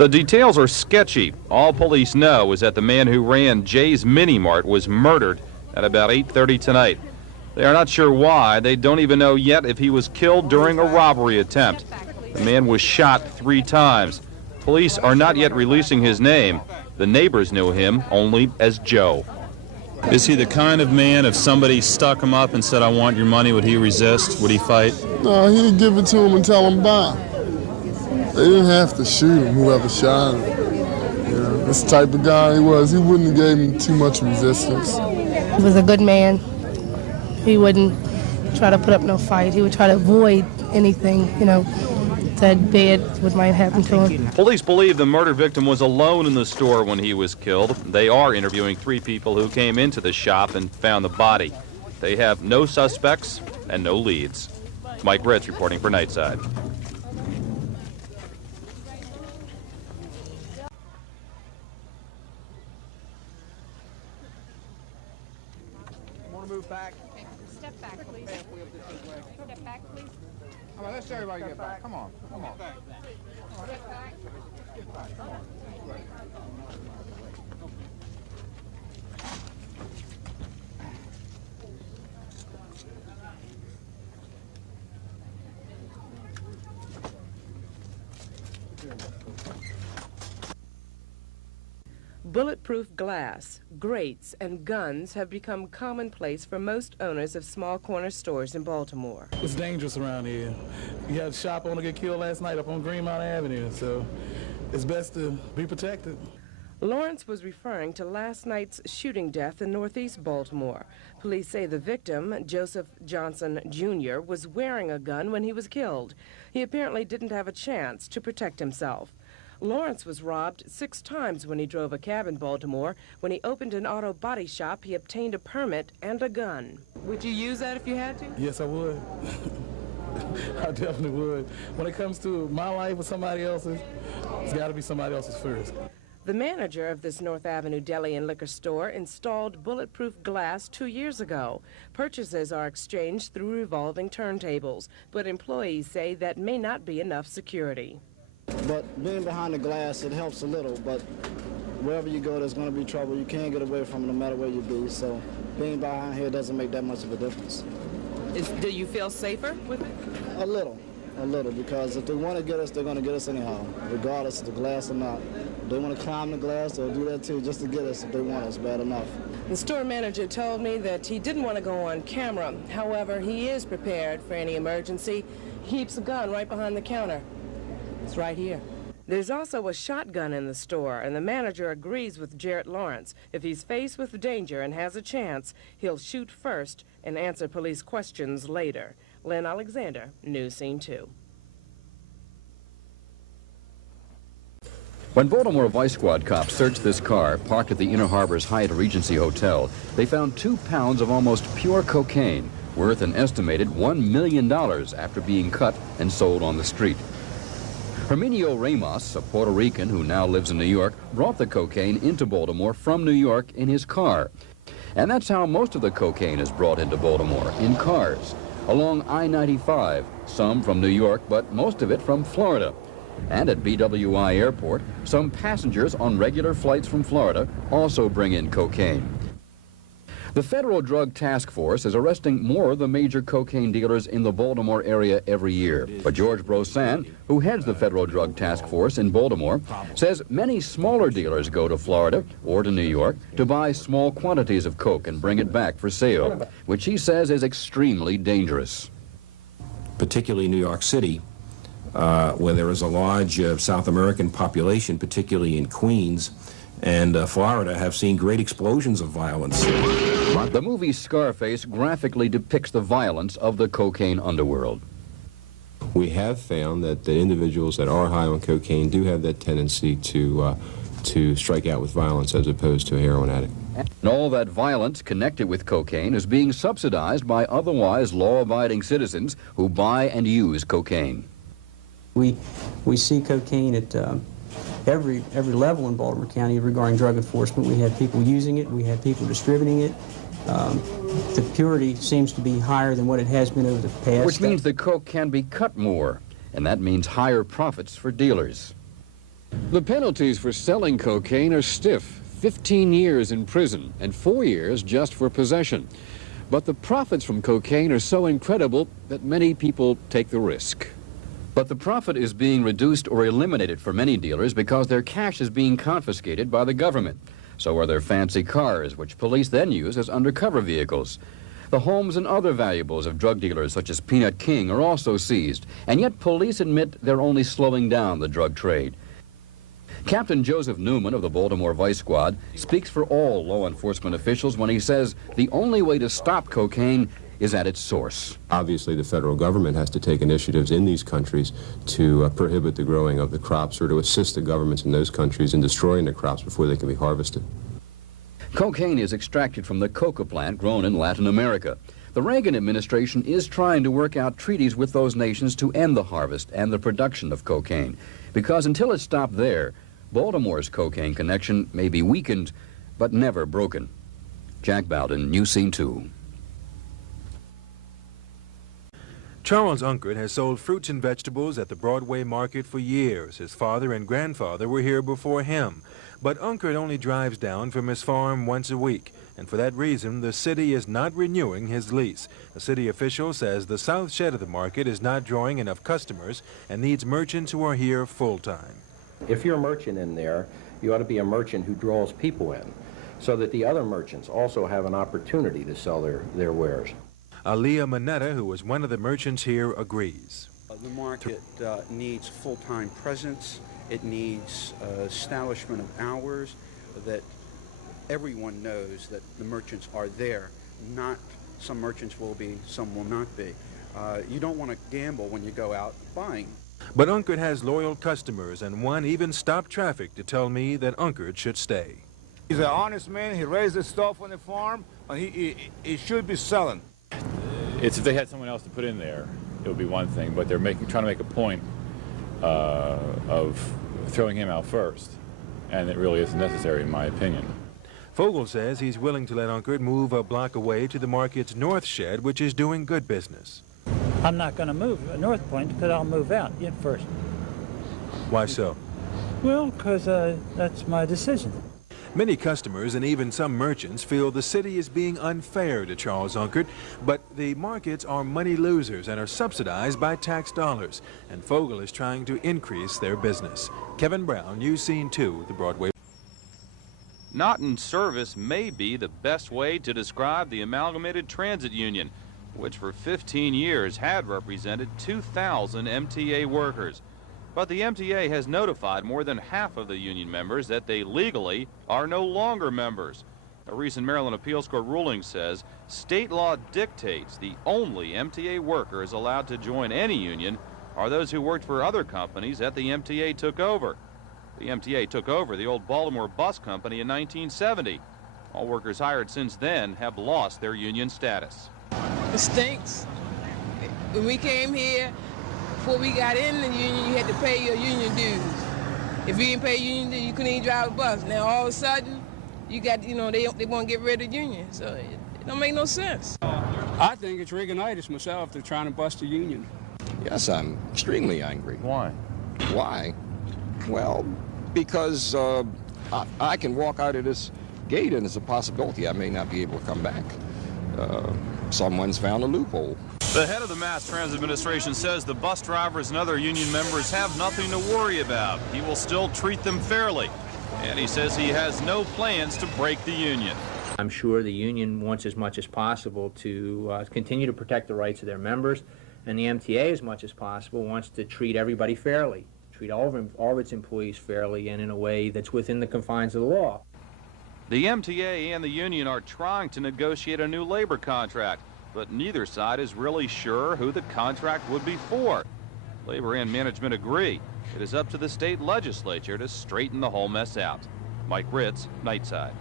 The details are sketchy. All police know is that the man who ran Jay's Mini Mart was murdered at about 8:30 tonight. They are not sure why. They don't even know yet if he was killed during a robbery attempt. The man was shot 3 times. Police are not yet releasing his name. The neighbors knew him only as Joe. Is he the kind of man, if somebody stuck him up and said, "I want your money," would he resist? Would he fight? No, he'd give it to him and tell him bye. They didn't have to shoot him, whoever shot him. You know, this type of guy he was, he wouldn't have gave him too much resistance. He was a good man. He wouldn't try to put up no fight. He would try to avoid anything, that bad what might happen to him. Police believe the murder victim was alone in the store when he was killed. They are interviewing 3 people who came into the shop and found the body. They have no suspects and no leads. Mike Ritz reporting for Nightside. Want to move back? Step back, please. Step back, please. Come on, let's everybody get back. Come on, come on. Step back. Get back, come on. Bulletproof glass, grates, and guns have become commonplace for most owners of small corner stores in Baltimore. It's dangerous around here. You had a shop owner get killed last night up on Greenmount Avenue, so it's best to be protected. Lawrence was referring to last night's shooting death in northeast Baltimore. Police say the victim, Joseph Johnson Jr., was wearing a gun when he was killed. He apparently didn't have a chance to protect himself. Lawrence was robbed 6 times when he drove a cab in Baltimore. When he opened an auto body shop, he obtained a permit and a gun. Would you use that if you had to? Yes, I would. I definitely would. When it comes to my life or somebody else's, it's got to be somebody else's first. The manager of this North Avenue deli and liquor store installed bulletproof glass 2 years ago. Purchases are exchanged through revolving turntables, but employees say that may not be enough security. But being behind the glass, it helps a little, but wherever you go, there's going to be trouble. You can't get away from it no matter where you be, so being behind here doesn't make that much of a difference. Do you feel safer with it? A little, because if they want to get us, they're going to get us anyhow, regardless of the glass or not. If they want to climb the glass, they'll do that too, just to get us if they want us bad enough. The store manager told me that he didn't want to go on camera. However, he is prepared for any emergency. He keeps a gun right behind the counter. It's right here. There's also a shotgun in the store, and the manager agrees with Jarrett Lawrence. If he's faced with danger and has a chance, he'll shoot first and answer police questions later. Lynn Alexander, News Scene 2. When Baltimore Vice Squad cops searched this car parked at the Inner Harbor's Hyatt Regency Hotel, they found 2 pounds of almost pure cocaine, worth an estimated $1 million after being cut and sold on the street. Herminio Ramos, a Puerto Rican who now lives in New York, brought the cocaine into Baltimore from New York in his car. And that's how most of the cocaine is brought into Baltimore, in cars, along I-95, some from New York, but most of it from Florida. And at BWI Airport, some passengers on regular flights from Florida also bring in cocaine. The Federal Drug Task Force is arresting more of the major cocaine dealers in the Baltimore area every year. But George Brosan, who heads the Federal Drug Task Force in Baltimore, says many smaller dealers go to Florida or to New York to buy small quantities of coke and bring it back for sale, which he says is extremely dangerous. Particularly New York City, where there is a large South American population, particularly in Queens, and Florida, have seen great explosions of violence. The movie Scarface graphically depicts the violence of the cocaine underworld. We have found that the individuals that are high on cocaine do have that tendency to strike out with violence as opposed to a heroin addict. And all that violence connected with cocaine is being subsidized by otherwise law-abiding citizens who buy and use cocaine. We see cocaine at every level in Baltimore County regarding drug enforcement. We have people using it, we have people distributing it. The purity seems to be higher than what it has been over the past. Which means the coke can be cut more, and that means higher profits for dealers. The penalties for selling cocaine are stiff. 15 years in prison and 4 years just for possession. But the profits from cocaine are so incredible that many people take the risk. But the profit is being reduced or eliminated for many dealers because their cash is being confiscated by the government. So are their fancy cars, which police then use as undercover vehicles. The homes and other valuables of drug dealers, such as Peanut King, are also seized. And yet police admit they're only slowing down the drug trade. Captain Joseph Newman of the Baltimore Vice Squad speaks for all law enforcement officials when he says the only way to stop cocaine is at its source. Obviously, the federal government has to take initiatives in these countries to prohibit the growing of the crops or to assist the governments in those countries in destroying the crops before they can be harvested. Cocaine is extracted from the coca plant grown in Latin America. The Reagan administration is trying to work out treaties with those nations to end the harvest and the production of cocaine. Because until it's stopped there, Baltimore's cocaine connection may be weakened, but never broken. Jack Bowden, News Scene 2. Charles Unkert has sold fruits and vegetables at the Broadway market for years. His father and grandfather were here before him. But Unkert only drives down from his farm once a week, and for that reason, the city is not renewing his lease. A city official says the south shed of the market is not drawing enough customers and needs merchants who are here full-time. If you're a merchant in there, you ought to be a merchant who draws people in, so that the other merchants also have an opportunity to sell their wares. Aliyah Manetta, who was one of the merchants here, agrees. The market needs full-time presence. It needs establishment of hours, that everyone knows that the merchants are there. Not some merchants will be, some will not be. You don't want to gamble when you go out buying. But Unkert has loyal customers, and one even stopped traffic to tell me that Unkert should stay. He's an honest man. He raised his stuff on the farm, and he should be selling. It's if they had someone else to put in there, it would be one thing, but they're trying to make a point of throwing him out first, and it really isn't necessary in my opinion. Fogel says he's willing to let Unkert move a block away to the market's north shed, which is doing good business. I'm not going to move North Point because I'll move out yet first. Why so? Well, because that's my decision. Many customers and even some merchants feel the city is being unfair to Charles Unkert, but the markets are money losers and are subsidized by tax dollars, and Fogel is trying to increase their business. Kevin Brown, News Scene 2, the Broadway. Not in service may be the best way to describe the Amalgamated Transit Union, which for 15 years had represented 2,000 MTA workers. But the MTA has notified more than half of the union members that they legally are no longer members. A recent Maryland Appeals Court ruling says state law dictates the only MTA workers allowed to join any union are those who worked for other companies that the MTA took over. The MTA took over the old Baltimore Bus Company in 1970. All workers hired since then have lost their union status. It stinks. When we came here, before we got in the union, you had to pay your union dues. If you didn't pay union dues, you couldn't even drive a bus. Now all of a sudden, you got, they want to get rid of the union. So it don't make no sense. I think it's Reaganitis myself. They're trying to bust the union. Yes, I'm extremely angry. Why? Why? Well, because I can walk out of this gate and it's a possibility I may not be able to come back. Someone's found a loophole. The head of the Mass Transit Administration says the bus drivers and other union members have nothing to worry about. He will still treat them fairly. And he says he has no plans to break the union. I'm sure the union wants as much as possible to continue to protect the rights of their members, and the MTA as much as possible wants to treat everybody fairly, treat all of its employees fairly and in a way that's within the confines of the law. The MTA and the union are trying to negotiate a new labor contract, but neither side is really sure who the contract would be for. Labor and management agree. It is up to the state legislature to straighten the whole mess out. Mike Ritz, Nightside.